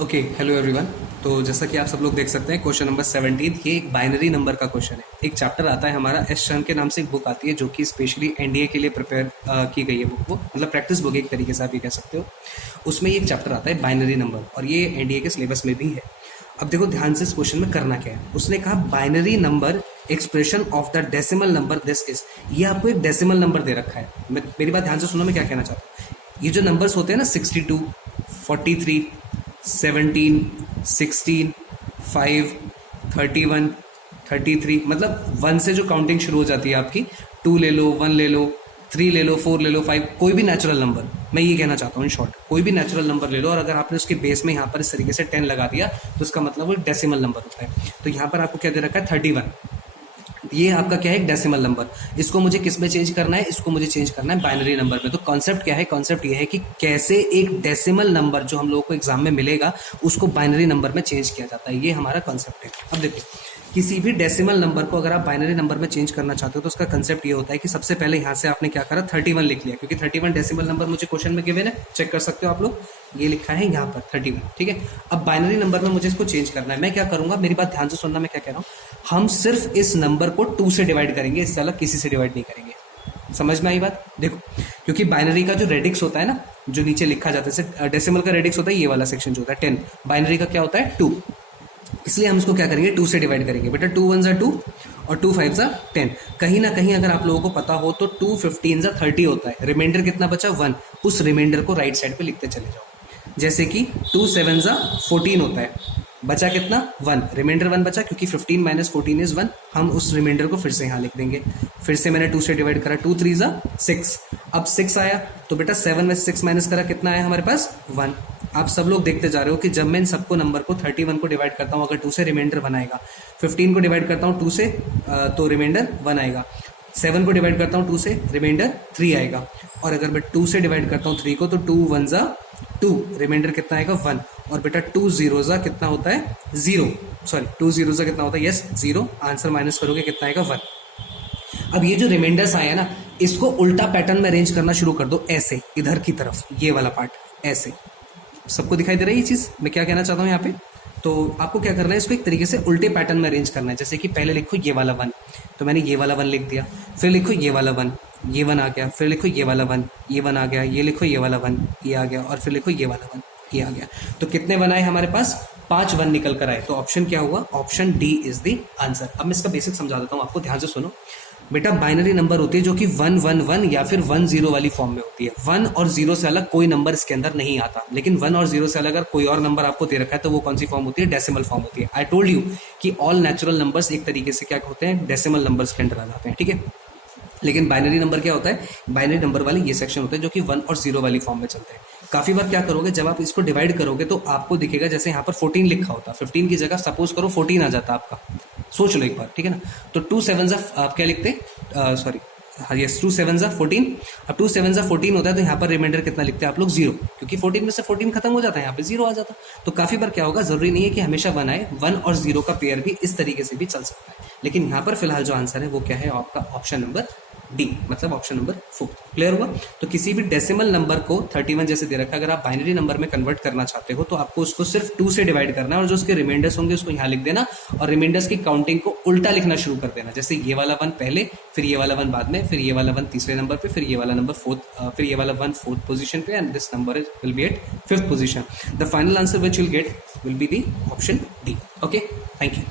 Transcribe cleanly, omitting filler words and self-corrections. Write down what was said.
Okay, hello everyone. तो जैसा कि आप सब लोग देख सकते हैं, क्वेश्चन नंबर 17 ये एक बाइनरी नंबर का क्वेश्चन है। एक चैप्टर आता है हमारा एस शर्मा के नाम से एक बुक आती है जो कि स्पेशली एनडीए के लिए प्रिपेयर की गई है बुक। वो मतलब प्रैक्टिस बुक एक तरीके से आप ये कह सकते हो। उसमें एक चैप्टर आता है बाइनरी नंबर और ये एनडीए के सिलेबस में भी है। अब देखो ध्यान से इस क्वेश्चन में करना क्या है। उसने कहा binary number expression of the decimal number this is. ये आपको एक डेसिमल नंबर दे रखा है। मेरी बात ध्यान से सुनो, मैं क्या कहना चाहता हूँ। ये जो नंबर्स होते हैं ना 62, 43, 17, 16, 5, 31, 33, मतलब 1 से जो काउंटिंग शुरू हो जाती है आपकी, 2 ले लो, 1 ले लो, 3 ले लो, 4 ले लो, 5, कोई भी नेचुरल नंबर, मैं ये कहना चाहता हूँ इन शॉर्ट, कोई भी नेचुरल नंबर ले लो और अगर आपने उसके बेस में यहाँ पर इस तरीके से 10 लगा दिया तो उसका मतलब वो डेसिमल नंबर होता है। तो यहाँ पर आपको क्या दे रखा है 31। ये आपका क्या है, एक डेसिमल नंबर। इसको मुझे किस में चेंज करना है, इसको मुझे चेंज करना है बाइनरी नंबर में। तो कॉन्सेप्ट क्या है, कॉन्सेप्ट ये है कि कैसे एक डेसिमल नंबर जो हम लोगों को एग्जाम में मिलेगा उसको बाइनरी नंबर में चेंज किया जाता है। ये हमारा कॉन्सेप्ट है। अब देखो, किसी भी डेसिमल नंबर को अगर आप बाइनरी नंबर में चेंज करना चाहते हो तो उसका कंसेप्ट ये होता है कि सबसे पहले यहाँ से आपने क्या करा, 31 लिख लिया, क्योंकि 31 डेसिमल नंबर मुझे क्वेश्चन में गिवन है, चेक कर सकते हो आप लोग। ये लिखा है यहाँ पर 31, ठीक है। अब बाइनरी नंबर में मुझे इसको चेंज करना है। मैं क्या करूंगा, मेरी बात ध्यान से सुनना, मैं क्या कह रहा हूँ। हम सिर्फ इस नंबर को 2 से डिवाइड करेंगे, इससे अलग किसी से डिवाइड नहीं करेंगे। समझ में आई बात? देखो, क्योंकि बाइनरी का जो रेडिक्स होता है ना, जो नीचे लिखा जाता है, जैसे डेसिमल का रेडिक्स होता है ये वाला सेक्शन जो होता है 10, बाइनरी का क्या होता है 2। इसलिए हम इसको क्या करेंगे, 2 से डिवाइड करेंगे। बेटा 2 1 2 और 2 5 10। कहीं ना कहीं अगर आप लोगों को पता हो तो 2 15 30 होता है। रिमाइंडर कितना बचा, 1। उस रिमाइंडर को राइट साइड पे लिखते चले जाओ। जैसे कि 2 7 14 होता है, बचा कितना, 1। रिमाइंडर 1 बचा, क्योंकि 15 - 14 इज 1। हम उस रिमाइंडर को फिर से यहाँ लिख देंगे। फिर से मैंने 2 से डिवाइड करा, 2 3 6। अब 6 आया तो बेटा 7 में 6 माइनस करा, कितना आया हमारे पास, 1। आप सब लोग देखते जा रहे हो कि जब मैं इन सबको नंबर को 31 को डिवाइड करता हूँ, अगर 2 से रिमाइंडर 1 आएगा। 15 को डिवाइड करता हूँ 2 से तो रिमाइंडर 1 आएगा। 7 को डिवाइड करता हूँ 2 से, रिमाइंडर 3 आएगा। और अगर मैं 2 से डिवाइड करता हूँ 3 को, तो 2 1 2, रिमाइंडर कितना आएगा, 1। और बेटा 2 0 कितना होता है, 0। सॉरी, 2 0 कितना होता है, यस 0। आंसर माइनस करोगे कितना आएगा, 1। अब ये जो रिमाइंडर्स आए ना, इसको उल्टा पैटर्न में अरेंज करना शुरू कर दो, ऐसे इधर की तरफ, ये वाला पार्ट ऐसे। सबको दिखाई दे रही है ये चीज, मैं क्या कहना चाहता हूँ यहाँ पे। तो आपको क्या करना है, इसको एक तरीके से उल्टे पैटर्न में अरेंज करना है। जैसे कि पहले लिखो ये वाला 1, तो मैंने ये वाला 1 लिख दिया। फिर लिखो ये वाला 1, ये 1 आ गया। फिर लिखो ये वाला 1, ये 1 आ गया। ये लिखो ये वाला 1, ये आ गया। और फिर लिखो ये वाला 1, ये आ गया। तो कितने 1 आए हमारे पास, 5 1 निकल कर आए। तो ऑप्शन क्या हुआ, option D is the answer. अब मैं इसका बेसिक समझा देता हूँ आपको, ध्यान से सुनो। बेटा बाइनरी नंबर होती है जो कि 1 1 1 या फिर 1 0 वाली फॉर्म में होती है। 1 और 0 से अलग कोई नंबर इसके अंदर नहीं आता। लेकिन 1 और 0 से अलग अगर कोई और नंबर आपको दे रखा है तो वो कौन सी फॉर्म होती है, डेसिमल फॉर्म होती है। आई टोल्ड यू कि ऑल नेचुरल नंबर्स एक तरीके से क्या होते हैं, डेसिमल नंबर्स के अंदर आ जाते हैं, ठीक है। लेकिन बाइनरी नंबर क्या होता है, बाइनरी नंबर वाले ये सेक्शन होते हैं जो कि 1 और 0 वाली फॉर्म में चलते हैं। काफी बार क्या करोगे, जब आप इसको डिवाइड करोगे तो आपको दिखेगा जैसे यहाँ पर 14 लिखा होता है, 15 की जगह सपोज करो 14 आ जाता आपका। सोच लो एक बार, ठीक है ना। तो 2 7 आप क्या लिखते, सॉरी, हाँ यस, 2 7 14। अब 2 7 14 होता है तो यहाँ पर रिमाइंडर कितना लिखते हैं आप लोग, 0, क्योंकि 14 में से 14 खत्म हो जाता है, यहाँ पे 0 आ जाता। तो काफी बार क्या होगा, जरूरी नहीं है कि हमेशा 1 आए, 1 और 0 का पेयर भी इस तरीके से भी चल सकता है। लेकिन यहाँ पर फिलहाल जो आंसर है वो क्या है, आपका ऑप्शन नंबर डी, मतलब ऑप्शन नंबर 4। क्लियर हुआ? तो किसी भी डेसिमल नंबर को 31 जैसे दे रखा है, अगर आप बाइनरी नंबर में कन्वर्ट करना चाहते हो तो आपको उसको सिर्फ 2 से डिवाइड करना है और जो उसके रिमाइंडर्स होंगे उसको यहाँ लिख देना और रिमाइंडर्स की काउंटिंग को उल्टा लिखना शुरू कर देना। जैसे ये वाला 1 पहले, फिर ये वाला 1 बाद में, फिर ये वाला 1 तीसरे नंबर पे, फिर ये वाला नंबर 4th, फिर ये वाला 1 4th पोजीशन पे, and this number will be at 5th position. The final answer which will get will be the option D. Okay, thank you.